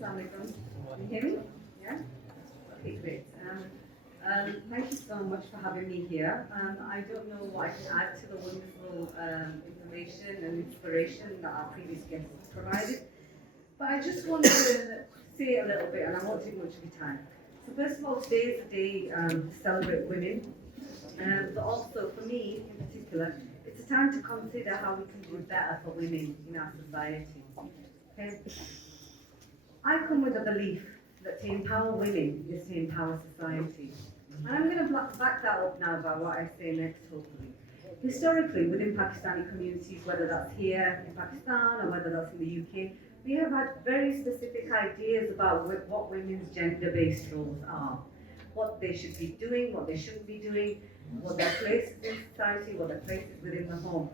Assalamualaikum. Can you hear me? Yeah? Okay, great. Thank you so much for having me here. I don't know what I can add to the wonderful information and inspiration that our previous guests provided, but I just want to say a little bit, and I won't take much of your time. So first of all, today is a day to celebrate women, but also for me in particular, it's a time to consider how we can do better for women in our society. Okay? I come with a belief that to empower women is to empower society. And I'm going to back that up now by what I say next, hopefully. Historically, within Pakistani communities, whether that's here in Pakistan or whether that's in the UK, we have had very specific ideas about what women's gender-based roles are, what they should be doing, what they shouldn't be doing, what their place is in society, what their place is within the home.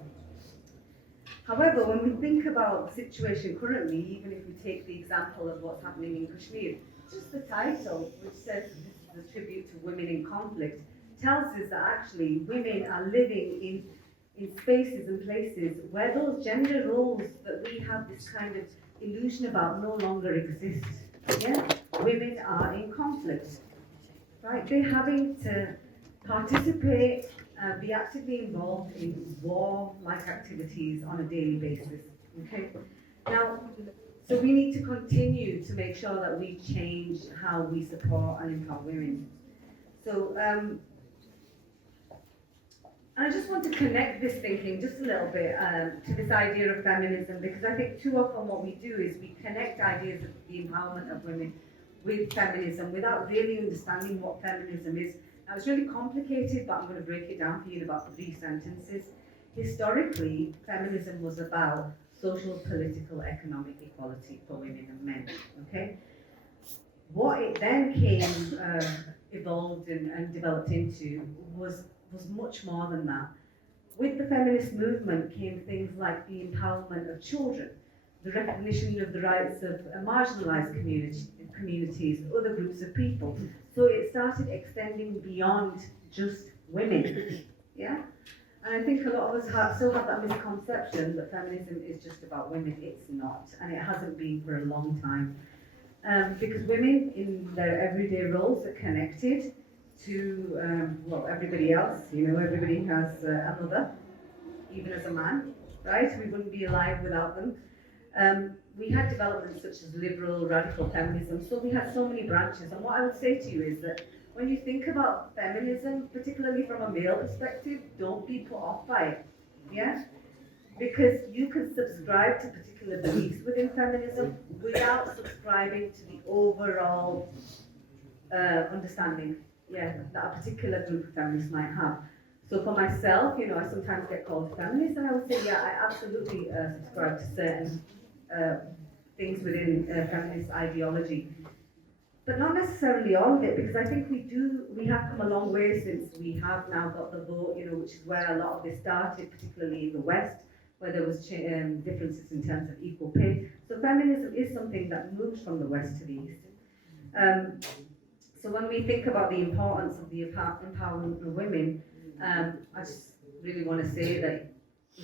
However, when we think about the situation currently, even if we take the example of what's happening in Kashmir, just the title, which says this is a tribute to women in conflict, tells us that actually women are living in spaces and places where those gender roles that we have this kind of illusion about no longer exist. Yeah? Women are in conflict, right? They're having to participate, be actively involved in war-like activities on a daily basis. Okay. Now, so we need to continue to make sure that we change how we support and empower women. So, I just want to connect this thinking just a little bit to this idea of feminism, because I think too often what we do is we connect ideas of the empowerment of women with feminism without really understanding what feminism is. Now, it's really complicated, but I'm going to break it down for you in about 3 sentences. Historically, feminism was about social, political, economic equality for women and men. Okay. What it then came, evolved and developed into was much more than that. With the feminist movement came things like the empowerment of children, the recognition of the rights of marginalized communities, other groups of people. So it started extending beyond just women. Yeah? And I think a lot of us still have that misconception that feminism is just about women. It's not, and it hasn't been for a long time. Because women in their everyday roles are connected to, well, everybody else. You know, everybody has a mother, even as a man, right? We wouldn't be alive without them. We had developments such as liberal, radical feminism, so we had so many branches. And what I would say to you is that when you think about feminism, particularly from a male perspective, don't be put off by it, yeah? Because you can subscribe to particular beliefs within feminism without subscribing to the overall understanding, yeah, that a particular group of feminists might have. So for myself, you know, I sometimes get called feminist, and I would say, yeah, I absolutely subscribe to certain things within feminist ideology, but not necessarily all of it, because I think we have come a long way since we have now got the vote, you know, which is where a lot of this started, particularly in the West, where there was differences in terms of equal pay. So feminism is something that moves from the West to the East. So when we think about the importance of the empowerment of women, I just really want to say that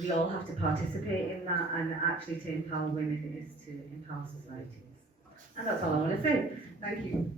we all have to participate in that, and actually to empower women is to empower society. And that's all I want to say. Thank you.